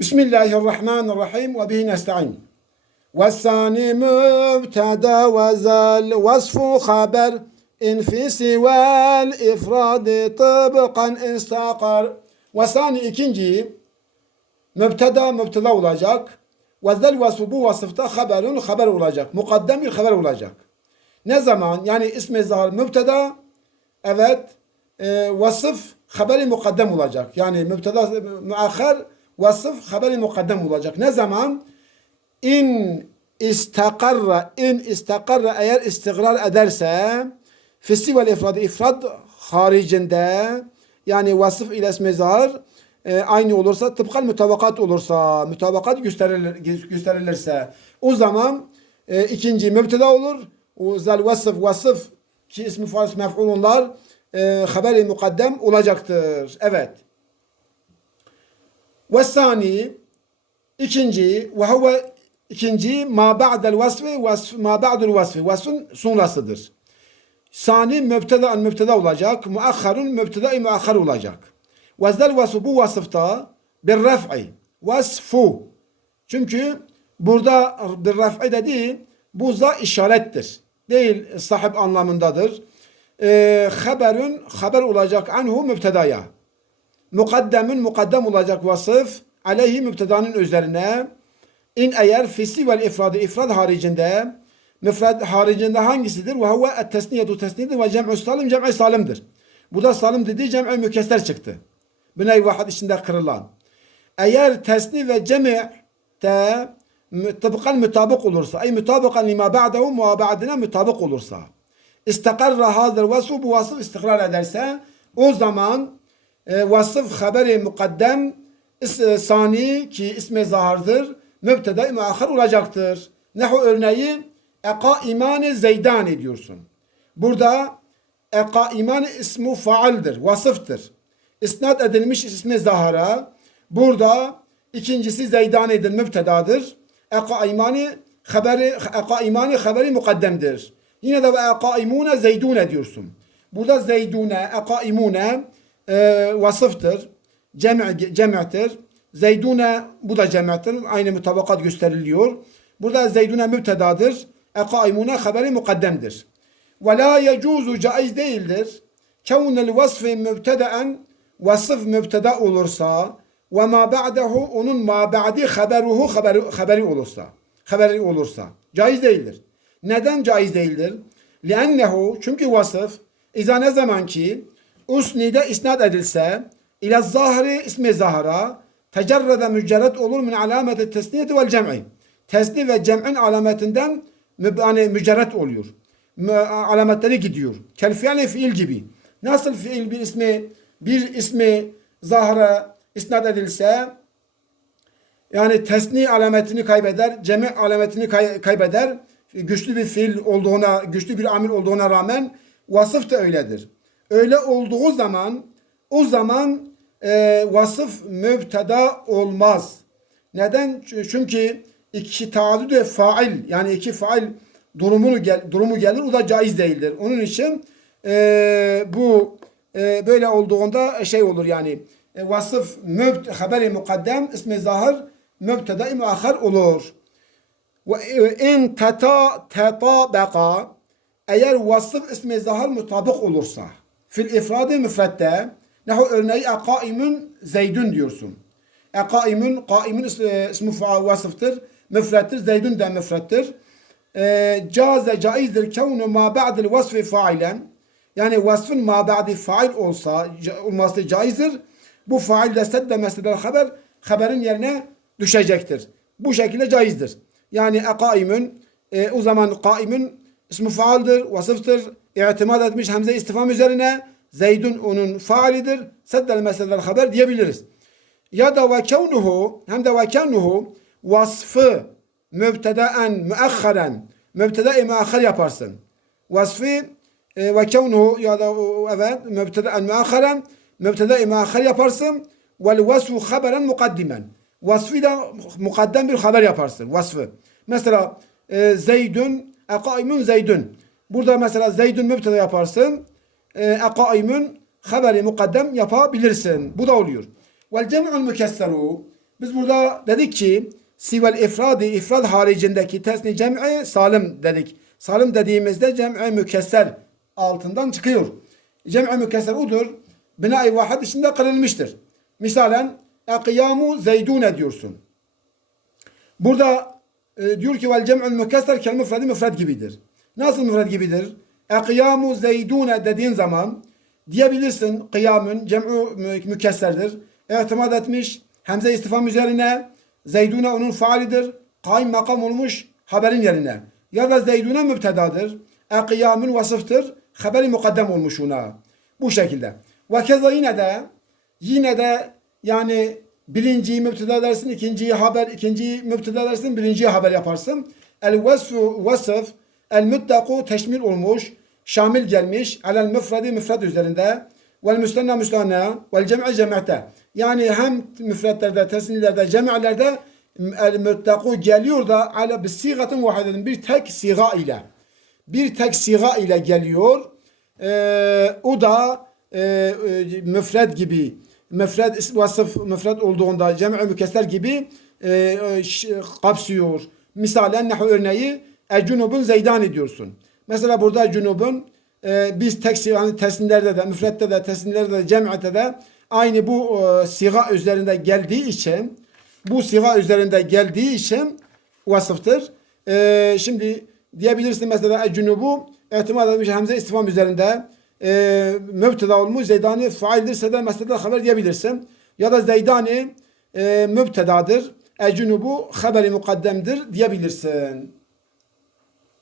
Bismillahirrahmanirrahim ve bihi nesta'in. Ve mübteda ve zal vasfu haber in fi sivel ifradi tıbkan istakar. Ve ikinci mübteda olacak. Ve zal vasfu bu vasıfta haberun haber olacak. Mukaddem bir haber olacak. Ne zaman? Yani ismi zahar mübteda, evet, vasıf haberi mukaddem olacak. Yani mübteda müahhar, vasıf haberi mukaddem olacak. Ne zaman? İn istakarra eğer istigrar ederse fissi vel ifrad, ifrad haricinde, yani vasıf ile ismi zahar aynı olursa, tıpkal mutabakat olursa, mutabakat gösterilirse, o zaman ikinci mübteda olur. O zal vasıf ki ismi fail mef'ul onlar haberi mukaddem olacaktır. Evet. Ve sani ikinci ve huve ikinci ma ba'del vasfi ma ba'del vasfi vasfın sonrasıdır. Sani mübteda olacak. Muakharun mübteda-i muakhar olacak. Ve zal vasfu bu vasıfta bir raf'i vasfu. Çünkü burada bir raf'i dediği bu za işarettir. Değil sahip anlamındadır. Haberun haber olacak anhu mübtedaya. Mukaddem olacak vasıf aleyhi mübtedanın üzerine. İn eğer fisi vel ifradı ifrad haricinde, müfrad haricinde hangisidir? Ve huve et tesniyetu tesniyedir ve cem'u salim cem'i salimdir. Bu da salim dediği cem'i mükesser çıktı. Büney vahid içinde kırılan. Eğer tesni ve cem'i te tıbkan mütabık olursa, ay mütabakan lima ba'dahu muabadine mütabık olursa, istakarra hazır vasfu bu vasıf istikrar ederse, o zaman vasıf haberi mukaddem sani ki ismi zahardır, mübteda-i muahhar olacaktır. Nehu örneği eka imani zeydan ediyorsun. Burada eka imani ismu faaldir, vasıftır. İsnat edilmiş ismi zahara. Burada ikincisi zeydanedir, mübtedadır. Eka imani haberi mukaddemdir. Yine de ve ekaimune zeydune diyorsun. Burada zeydune, ekaimune vasıftır. Cem'tir. Zeydune bu da cem'tir. Aynı mutabakat gösteriliyor. Burada zeydune mübtedadır. Ekaimune haberi mukaddemdir. Ve la yecuzu caiz değildir. Kevnel vasfi mübtedaen vasıf mübteda olursa ve ma ba'dahu onun ma ba'di haberi olursa caiz değildir. Neden caiz değildir? Li'ennehu çünkü vasıf iza ne zaman ki usnide isnat edilse ila zahiri ismi zahara tecerrede mücerret olur min alameti tesniyeti vel cem'i. Tesni ve cem'in alametinden mücerret oluyor. Alametleri gidiyor. Kel fiili fiil gibi. Nasıl fiil bir ismi zahara isnat edilse, yani tesni alametini kaybeder, cemi alametini kaybeder. Güçlü bir fiil olduğuna, güçlü bir amil olduğuna rağmen vasıf da öyledir. Öyle olduğu zaman o zaman vasıf mübteda olmaz. Neden? Çünkü iki taadüde fail, yani iki fail durumu gelir, o da caiz değildir. Onun için bu böyle olduğunda şey olur, yani vasıf haberi mukaddem ismi zahir mübteda-i muahhar olur. Ve in tetabeka eğer vasıf ismi zahir mutabık olursa fil ifradi müfredde nehu örneği ekaimun zeydun diyorsun. Kaimun ismi vasıftır, müfrettir, zeydun da müfrettir. Caze caizdir kevnu ma ba'dil vasfi failen, yani vasfın ma ba'di fail olması caizdir. Bu fail de sedde mesledel haberin yerine düşecektir. Bu şekilde caizdir. Yani ekaimun o zaman kaimun ismi faaldir, vasıftır. İ'timad etmiş hemze istifham üzerine. Zeydun onun faalidir. Seddel mesledel haber diyebiliriz. Ya da ve kevnuhu, hem de ve kevnuhu vasfı mübtedaen müakharen, mübteda-i müakhar yaparsın. Vasfı ve kevnuhu ya da evet mübtedaen müakharen, mübteda-i müakhar yaparsın. Vel vasfu haberen mukaddimen. Vasfı da mukaddem bir haber yaparsın. Vasfı. Mesela zeydun, ekaimun zeydun. Burada mesela zeydun mübteda yaparsın. Ekaimun haberi mukaddem yapabilirsin. Bu da oluyor. Vel cem'ul mükesseru Biz burada dedik ki sivel ifradi ifrad haricindeki tesni cem'i salim dedik. Salim dediğimizde cem'i mükesser altından çıkıyor. Cem'i mükesser odur. Bina-i vahid içinde kırılmıştır. Misalen kıyamu zeydune diyorsun. Burada diyor ki vel cem'ül mükesser kel müfredi müfred gibidir. Nasıl müfred gibidir? Kıyamu zeydune dediğin zaman diyebilirsin kıyamın cem'u mükesserdir. İtimad etmiş hemze istifham üzerine zeydune onun faalidir. Kaim makam olmuş haberin yerine. Ya da zeydune mübtedadır. Kıyamun vasıftır. Haberi mukaddem olmuş ona. Bu şekilde. Ve keza yine de yani birinciyi mübteda dersin, ikinciyi mübteda dersin, birinciyi haber yaparsın. El vasfu vasıf, el muttaku teşmil olmuş, şamil gelmiş, alel müfredi müfred üzerinde, vel müstenna müstenna, vel cem'i cem'te. Yani hem müfredlerde, tesnilerde, cem'lerde el muttaku geliyor da ala bir sigatın vahidetin bir tek siga ile. Bir tek siga ile geliyor. O da müfred gibi. Müfred vasıf müfred olduğunda cem'i mükesser gibi kapsıyor. Misalen nahu örneği cunubun zeydan diyorsun. Mesela burada cunubun biz tek hani tesnilerde de müfredde de tesnilerde de cem'te de aynı bu siga üzerinde geldiği için vasıftır. Şimdi diyebilirsin mesela cunubu ihtimal edilmiş hemze istifham üzerinde mübteda olmuş zeydani faildir seden mesneden haber diyebilirsin. Ya da zeydani mübtedadır. Cunubu haberi mukaddemdir diyebilirsin.